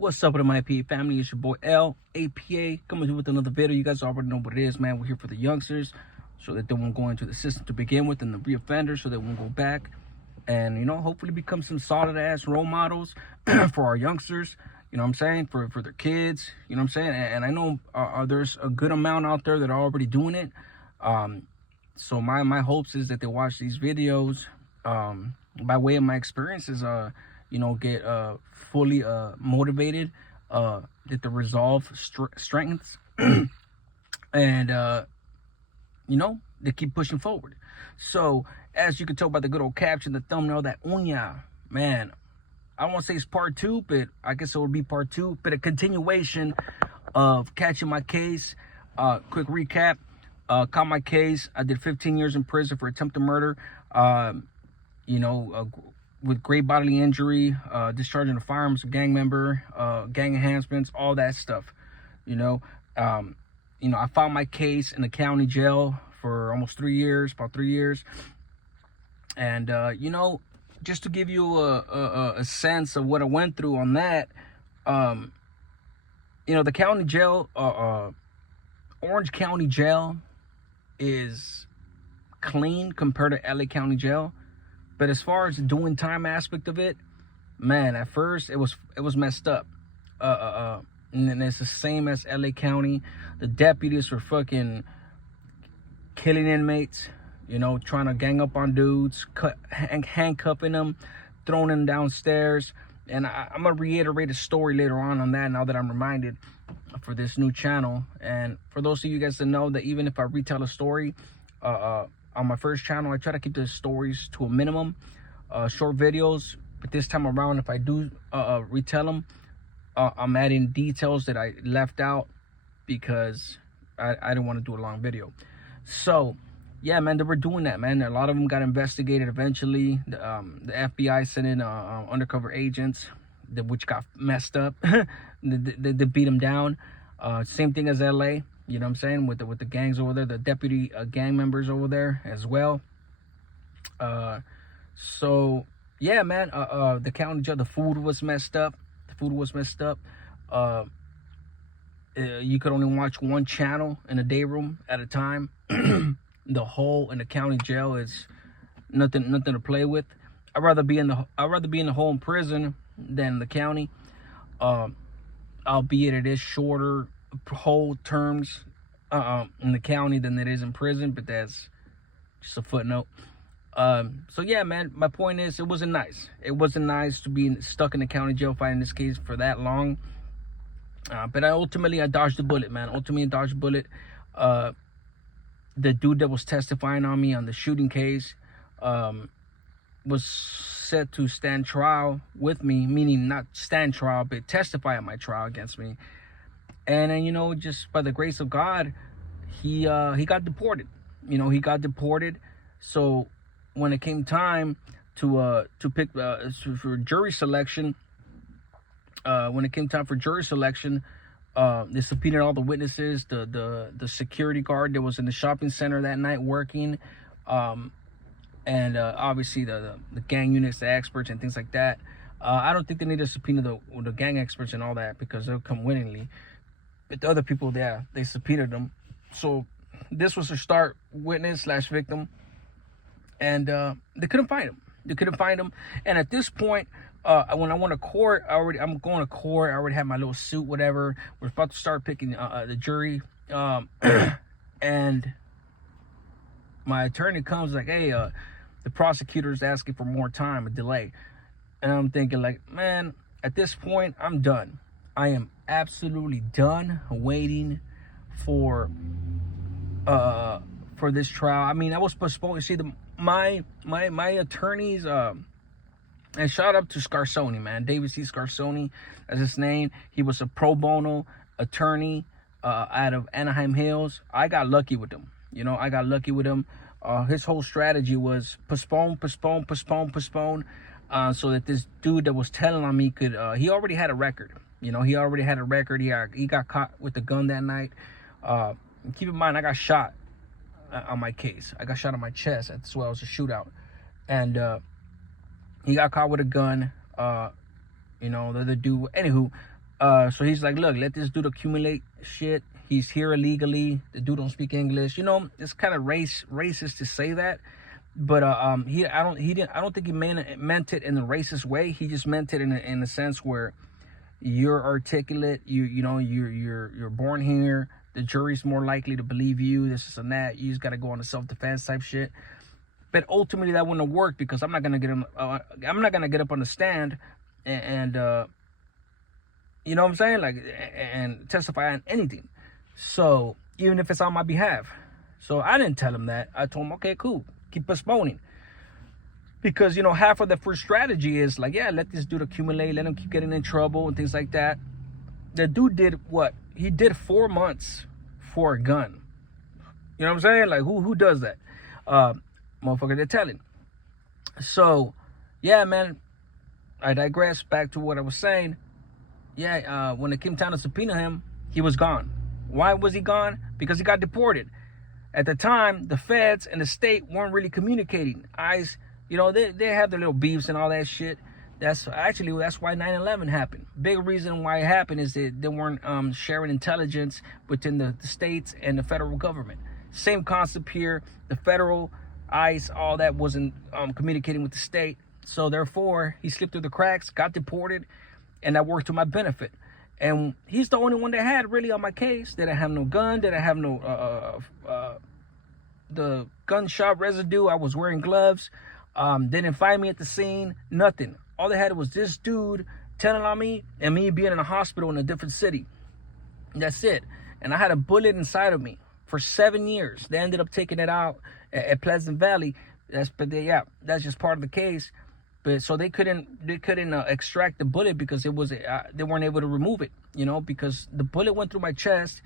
What's up with my APA family? It's your boy L, APA, coming to you with another video. You guys already know what it is, man. We're here for the youngsters so that they won't go into the system to begin with, and the reoffenders so they won't go back. And, hopefully become some solid-ass role models for our youngsters, you know what I'm saying, for their kids, you know what I'm saying? And I know there's a good amount out there that are already doing it. So my hopes is that they watch these videos by way of my experiences, get fully motivated, that the resolve strengthens, and they keep pushing forward. So as you can tell by the good old caption, the thumbnail, that uña, man, I won't say it's part two, but I guess it will be part two, but a continuation of catching my case. Quick recap. Caught my case. I did 15 years in prison for attempted murder, with great bodily injury, discharging a firearm as a gang member, gang enhancements, all that stuff. I filed my case in the county jail for almost 3 years, about 3 years. And, just to give you a sense of what I went through on that, the county jail, Orange County Jail is clean compared to LA County Jail. But as far as the doing time aspect of it, man, at first it was messed up. And then it's the same as LA County. The deputies were fucking killing inmates, trying to gang up on dudes, handcuffing them, throwing them downstairs. And I'm going to reiterate a story later on that now that I'm reminded for this new channel. And for those of you guys that know that even if I retell a story, on my first channel, I try to keep the stories to a minimum, short videos. But this time around, if I do retell them, I'm adding details that I left out because I didn't want to do a long video. So, yeah, man, they were doing that, man. A lot of them got investigated eventually. The FBI sent in undercover agents, which got messed up. they beat them down. Same thing as LA. You know what I'm saying? With the gangs over there, the deputy gang members over there as well. So yeah, man. The county jail, the food was messed up. You could only watch one channel in a day room at a time. The hole in the county jail is nothing to play with. I'd rather be in the hole in prison than the county. Albeit it is shorter whole terms in the county than it is in prison, but that's just a footnote. So yeah, man, my point is, it wasn't nice. It wasn't nice to be stuck in the county jail fighting this case for that long. But I dodged the bullet, man. The dude that was testifying on me on the shooting case was set to stand trial with me, meaning not stand trial, but testify at my trial against me. And then, just by the grace of God, he got deported. He got deported. So when it came time to pick for jury selection, they subpoenaed all the witnesses, the security guard that was in the shopping center that night working, and obviously the gang units, the experts, and things like that. I don't think they need to subpoena the gang experts and all that because they'll come willingly. But the other people there, they subpoenaed them. So this was a start witness / victim, and they couldn't find him. And at this point, when I went to court, I'm going to court. I already had my little suit, whatever. We're about to start picking the jury, and my attorney comes like, "Hey, the prosecutor's asking for more time, a delay." And I'm thinking, like, man, at this point, I'm done. I am absolutely done waiting for this trial. I mean, I was postponed. See, my attorneys, and shout out to Scarsoni, man. David C. Scarsoni, that's his name. He was a pro bono attorney out of Anaheim Hills. I got lucky with him. His whole strategy was postpone, so that this dude that was telling on me could, he already had a record. He got caught with the gun that night. Keep in mind, I got shot on my case. I got shot on my chest as well as a shootout. And he got caught with a gun. The dude, anywho, So he's like, look, let this dude accumulate shit. He's here illegally. The dude don't speak English. You know, it's kind of racist to say that, but I don't think he meant it in a racist way. He just meant it in a sense where you're articulate. You're born here. The jury's more likely to believe you. This and that. You just got to go on a self-defense type shit. But ultimately, that wouldn't have worked because I'm not gonna get him. I'm not gonna get up on the stand and you know what I'm saying, like, and testify on anything. So even if it's on my behalf, so I didn't tell him that. I told him, okay, cool, keep postponing. Because, you know, half of the first strategy is like, yeah, let this dude accumulate, let him keep getting in trouble and things like that. The dude did what? He did 4 months for a gun. You know what I'm saying? Like, who does that? Motherfucker, they're telling. So, yeah, man, I digress back to what I was saying. Yeah, when it came time to subpoena him, he was gone. Why was he gone? Because he got deported. At the time, the feds and the state weren't really communicating. They have their little beefs and all that shit. That's why 9/11 happened. Big reason why it happened is that they weren't sharing intelligence within the states and the federal government. Same concept here. The federal, ICE, all that wasn't communicating with the state. So therefore, he slipped through the cracks, got deported, and that worked to my benefit. And he's the only one that had really on my case. They didn't have no gun. They didn't have no the gunshot residue. I was wearing gloves. They didn't find me at the scene. Nothing. All they had was this dude telling on me and me being in a hospital in a different city. That's it. And I had a bullet inside of me for 7 years. They ended up taking it out at Pleasant Valley. That's just part of the case. But so they couldn't extract the bullet because it was they weren't able to remove it, you know, because the bullet went through my chest,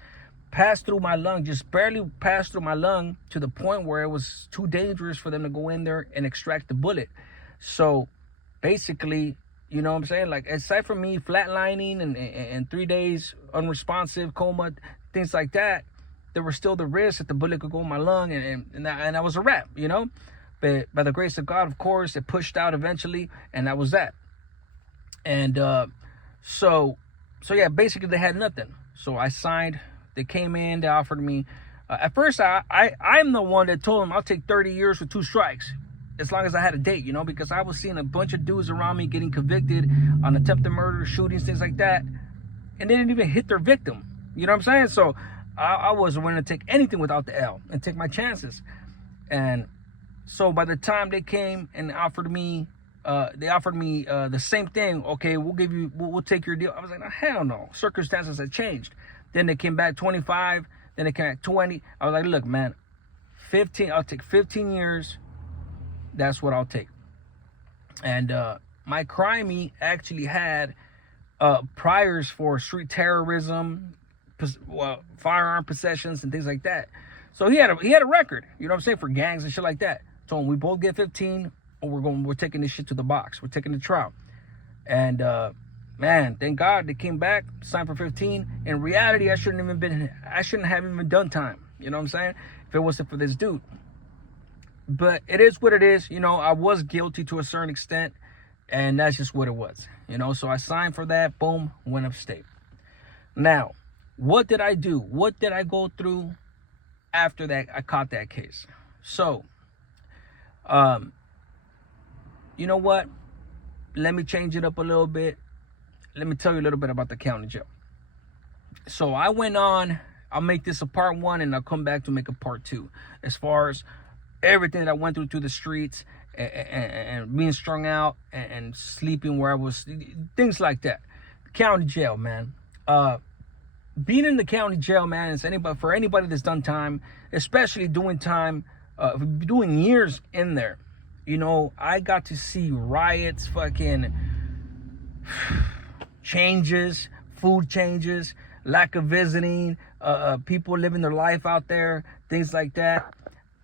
passed through my lung, just barely passed through my lung to the point where it was too dangerous for them to go in there and extract the bullet. So basically, you know what I'm saying, like, aside from me flatlining and 3 days unresponsive, coma, things like that, there were still the risk that the bullet could go in my lung and that was a wrap, you know. But by the grace of God, of course, it pushed out eventually, and that was that. And so yeah, basically they had nothing. So I signed. They came in. They offered me. At first, I'm the one that told them I'll take 30 years for 2 strikes, as long as I had a date, you know, because I was seeing a bunch of dudes around me getting convicted on attempted murder, shootings, things like that, and they didn't even hit their victim. You know what I'm saying? So I was willing to take anything without the L and take my chances. And so by the time they came and offered me the same thing. Okay, we'll take your deal. I was like, no, hell no. Circumstances had changed. Then they came back 25. Then they came back 20. I was like, look, man, 15. I'll take 15 years. That's what I'll take. And my crimey actually had priors for street terrorism, firearm possessions, and things like that. So he had a record, you know what I'm saying, for gangs and shit like that. So we both get 15, or we're taking this shit to the box. We're taking the trial. And man, thank God they came back, signed for 15. In reality, I shouldn't have even done time. You know what I'm saying? If it wasn't for this dude. But it is what it is. You know, I was guilty to a certain extent, and that's just what it was. You know, so I signed for that. Boom, went upstate. Now, what did I do? What did I go through after that I caught that case? So, you know what? Let me change it up a little bit. Let me tell you a little bit about the county jail. So I went on. I'll make this a part 1, and I'll come back to make a part 2. As far as everything that I went through the streets and being strung out and sleeping where I was, things like that. County jail, man. Being in the county jail, man, is for anybody that's done time, especially doing time, doing years in there. You know, I got to see riots, fucking changes, food changes, lack of visiting, people living their life out there, things like that.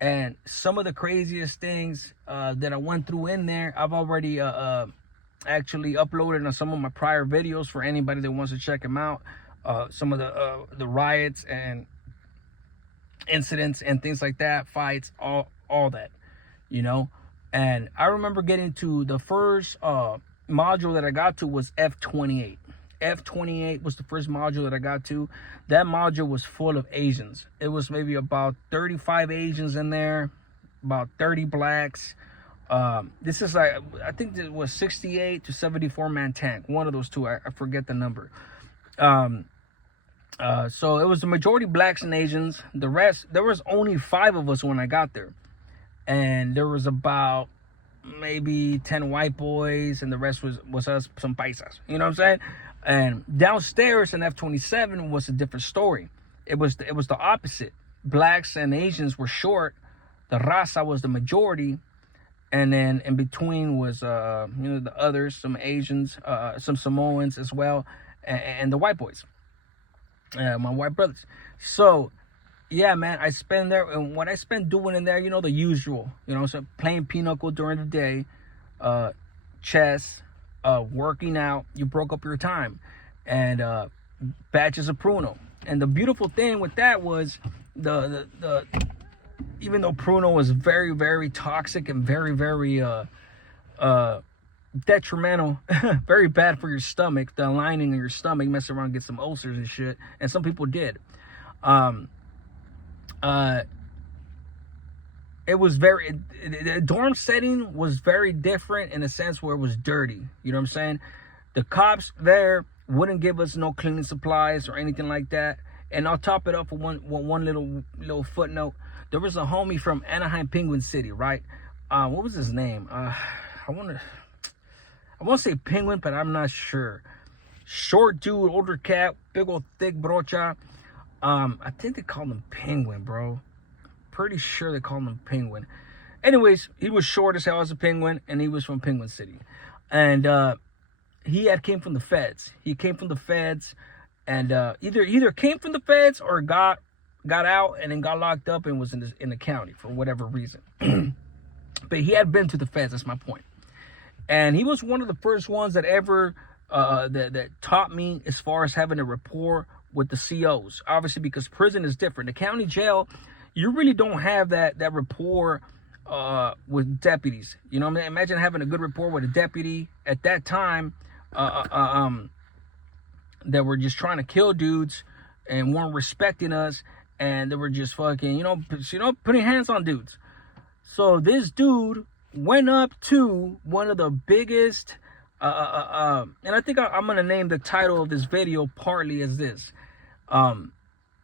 And some of the craziest things that I went through in there, I've already actually uploaded on some of my prior videos for anybody that wants to check them out. Some of the riots and incidents and things like that, fights, all that, you know. And I remember getting to the first module that I got to was F28. F-28 was the first module that I got to. That module was full of Asians. It was maybe about 35 Asians in there, about 30 blacks. This is like, I think it was 68 to 74 man tank. One of those two, I forget the number. So it was the majority blacks and Asians. The rest, there was only 5 of us when I got there. And there was about maybe 10 white boys, and the rest was us, some paisas. You know what I'm saying? And downstairs in F-27 was a different story. It was the opposite. Blacks and Asians were short. The raza was the majority. And then in between was, the others, some Asians, some Samoans as well, and the white boys, my white brothers. So, yeah, man, I spend there, and what I spent doing in there, the usual, so playing pinochle during the day, chess, working out. You broke up your time, and batches of Pruno. And the beautiful thing with that was the even though Pruno was very, very toxic and very, very detrimental, very bad for your stomach, the lining of your stomach, mess around, get some ulcers and shit, and some people did. It was the dorm setting was very different in a sense where it was dirty. You know what I'm saying? The cops there wouldn't give us no cleaning supplies or anything like that. And I'll top it up with one little footnote. There was a homie from Anaheim, Penguin City, right? What was his name? I want to say Penguin, but I'm not sure. Short dude, older cat, big old thick brocha. I think they called him Penguin, bro. Pretty sure they called him Penguin. Anyways, he was short as hell as a penguin, and he was from Penguin City. And he came from the feds. He came from the feds, and either came from the feds or got out and then got locked up and was in the county for whatever reason. But he had been to the feds. That's my point. And he was one of the first ones that ever that taught me as far as having a rapport with the COs. Obviously, because prison is different. The county jail, you really don't have that rapport with deputies. You know what I mean? Imagine having a good rapport with a deputy at that time that were just trying to kill dudes and weren't respecting us, and they were just fucking, putting hands on dudes. So this dude went up to one of the biggest, and I think I'm going to name the title of this video partly as this.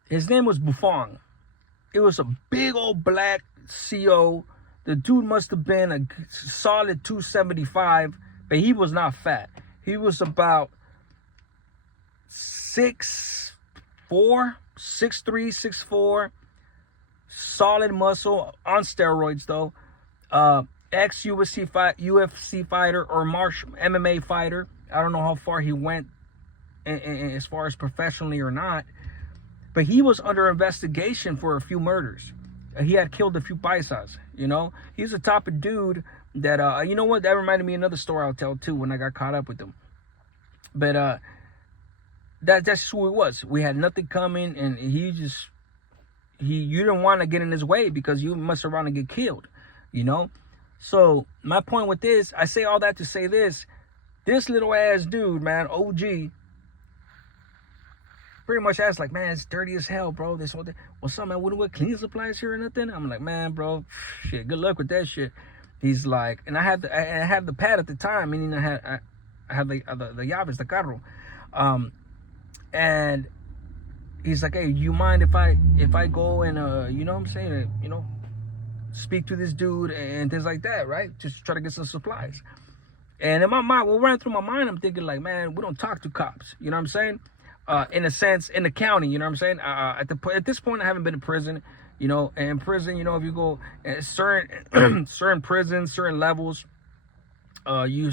His name was Buffon. It was a big old black CO. The dude must have been a solid 275, but he was not fat. He was about 6'4", 6'3", 6'4", solid muscle, on steroids though. Ex-UFC fighter or MMA fighter. I don't know how far he went as far as professionally or not. But he was under investigation for a few murders. He had killed a few paisas, He's the type of dude that, you know what? That reminded me of another story I'll tell too when I got caught up with him. But that's just who it was. We had nothing coming, and you didn't want to get in his way because you mess around and get killed, So my point with this, I say all that to say this little ass dude, man, OG, pretty much asked like, man, it's dirty as hell, bro. This whole thing. What's up, man? We don't get cleaning supplies here or nothing. I'm like, man, bro, shit, good luck with that shit. He's like, and I had the pad at the time, meaning I had the llaves, the carro, and he's like, hey, you mind if I go and speak to this dude and things like that, right? Just try to get some supplies. And in my mind, what ran through my mind, I'm thinking like, man, we don't talk to cops. You know what I'm saying? In a sense, in the county, you know what I'm saying? At this point, I haven't been in prison, and in prison, if you go at certain prisons, certain levels, you're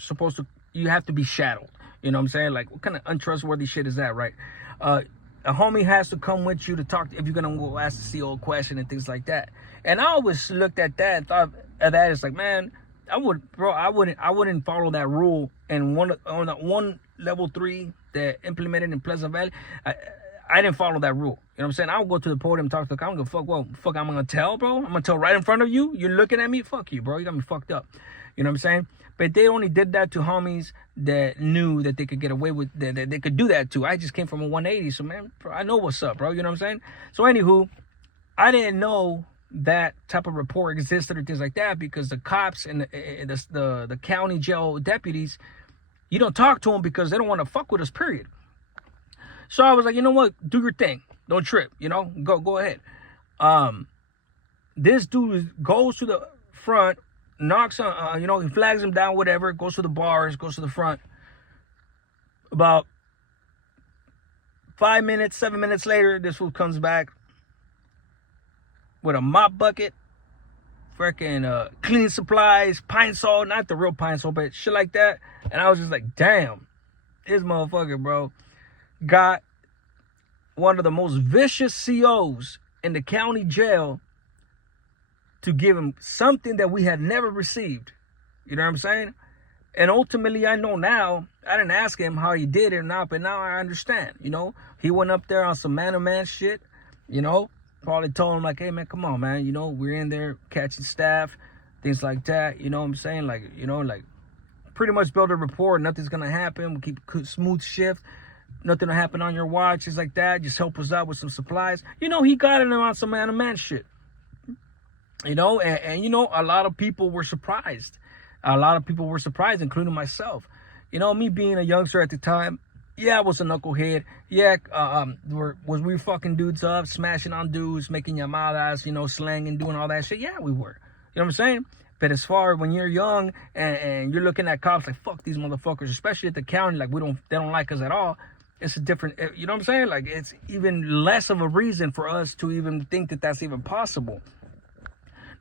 supposed to, you have to be shadowed. You know what I'm saying? Like, what kind of untrustworthy shit is that, right? A homie has to come with you to talk if you're gonna go ask the CO a question and things like that. And I always looked at that and thought of that as like, man, I wouldn't follow that rule. And on that one level 3 that implemented in Pleasant Valley, I didn't follow that rule. You know what I'm saying? I don't go to the podium and talk to the cop. I don't give a fuck. Well, fuck, I'm gonna tell, bro. I'm gonna tell right in front of you. You're looking at me. Fuck you, bro. You got me fucked up. You know what I'm saying? But they only did that to homies that knew that they could get away with, that they could do that to. I just came from a 180, so man, bro, I know what's up, bro. You know what I'm saying? So anywho, I didn't know that type of report existed or things like that, because the cops and the county jail deputies, you don't talk to them because they don't want to fuck with us, period. So I was like, you know what? Do your thing. Don't trip. You know, go ahead. This dude goes to the front, knocks on, he flags him down, whatever, goes to the bars, goes to the front. About 5 minutes, 7 minutes later, this fool comes back with a mop bucket, freaking cleaning supplies, pine saw, not the real pine saw, but shit like that. And I was just like, damn, this motherfucker, bro, got one of the most vicious COs in the county jail to give him something that we had never received. You know what I'm saying? And ultimately, I know now, I didn't ask him how he did it or not, but now I understand. He went up there on some man-to-man shit, probably told him like, hey man, come on, man, we're in there catching staff, things like that. You know what I'm saying? Like, like pretty much build a rapport. Nothing's gonna happen. We keep smooth shift. Nothing will happen on your watch. Things like that. Just help us out with some supplies. He got in there on some man-to-man shit. And a lot of people were surprised. Including myself. Me being a youngster at the time, yeah, I was a knucklehead. Yeah, was we fucking dudes up, smashing on dudes, making llamadas, slanging, doing all that shit? Yeah, we were. You know what I'm saying? But as far as when you're young and you're looking at cops like, fuck these motherfuckers, especially at the county, like they don't like us at all. It's a different, you know what I'm saying? Like, it's even less of a reason for us to even think that that's even possible.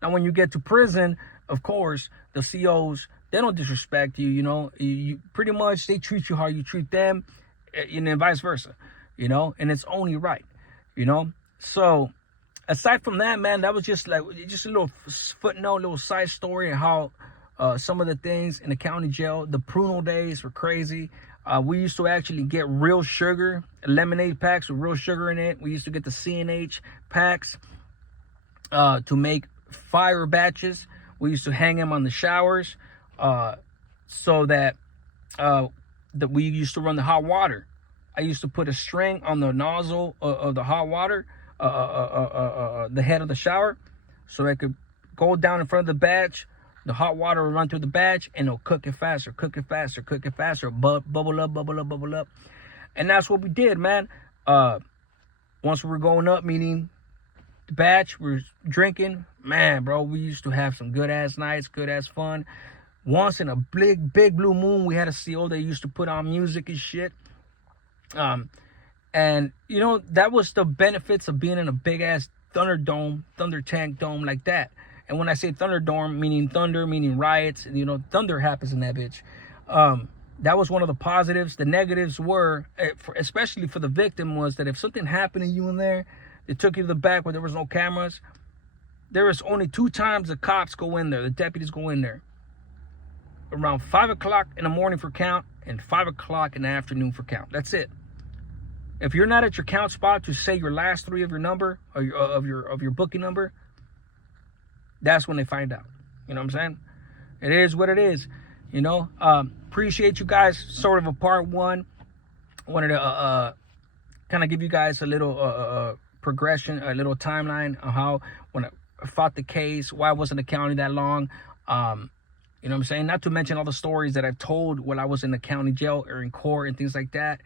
Now, when you get to prison, of course, the COs, they don't disrespect you, you pretty much, they treat you how you treat them, and then vice versa, and it's only right, So, aside from that, man, that was just a little footnote, little side story of how some of the things in the county jail, the Pruno days were crazy. We used to actually get real sugar, lemonade packs with real sugar in it. We used to get the CNH packs to make fire batches. We used to hang them on the showers so that we used to run the hot water. I used to put a string on the nozzle of the hot water, the head of the shower, so I could go down in front of the batch. The hot water will run through the batch, and it'll cook it faster, bubble up. And that's what we did, man. Once we were going up, meaning the batch, we were drinking. Man, bro, we used to have some good-ass nights, good-ass fun. Once in a big blue moon, we had a CO that used to put on music and shit. And, that was the benefits of being in a big-ass thunder tank dome like that. And when I say Thunderdome, meaning thunder, meaning riots, thunder happens in that bitch. That was one of the positives. The negatives were, especially for the victim, was that if something happened to you in there, they took you to the back where there was no cameras. There was only 2 times the cops go in there, the deputies go in there. Around 5 o'clock in the morning for count, and 5 o'clock in the afternoon for count. That's it. If you're not at your count spot to say your last 3 of your number, or your booking number, that's when they find out. You know what I'm saying? It is what it is. Appreciate you guys. Sort of a part 1. I wanted to kind of give you guys a little progression, a little timeline of how when I fought the case, why I wasn't in the county that long. You know what I'm saying? Not to mention all the stories that I've told when I was in the county jail or in court and things like that.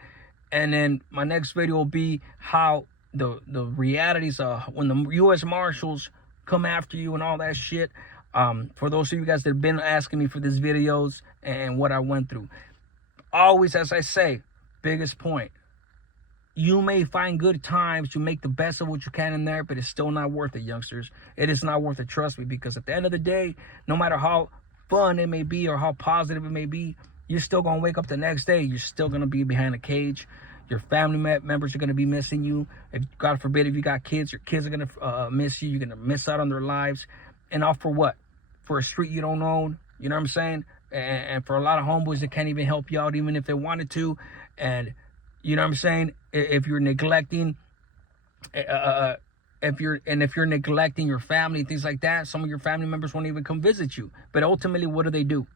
And then my next video will be how the realities of when the U.S. Marshals come after you and all that shit. For those of you guys that have been asking me for these videos and what I went through. Always, as I say, biggest point. You may find good times to make the best of what you can in there, but it's still not worth it, youngsters. It is not worth it, trust me, because at the end of the day, no matter how fun it may be or how positive it may be, you're still going to wake up the next day. You're still going to be behind a cage. Your family members are going to be missing you. If, God forbid, if you got kids, your kids are going to miss you. You're going to miss out on their lives. And all for what? For a street you don't own. You know what I'm saying? And for a lot of homeboys that can't even help you out, even if they wanted to. And You know what I'm saying? If you're neglecting, if you're neglecting your family, things like that, some of your family members won't even come visit you. But ultimately, what do?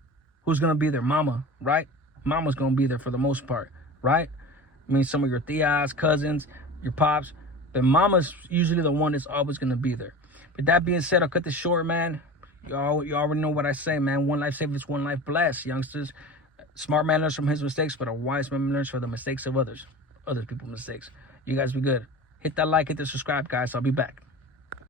Who's gonna be there? Mama, right? Mama's gonna be there for the most part, right? I mean, some of your tias, cousins, your pops, but mama's usually the one that's always gonna be there. But that being said, I'll cut this short, man. You already know what I say, man. One life saved is one life blessed, youngsters. Smart man learns from his mistakes, but a wise man learns from the mistakes of others. Other people's mistakes. You guys be good. Hit that like, hit the subscribe, guys. I'll be back.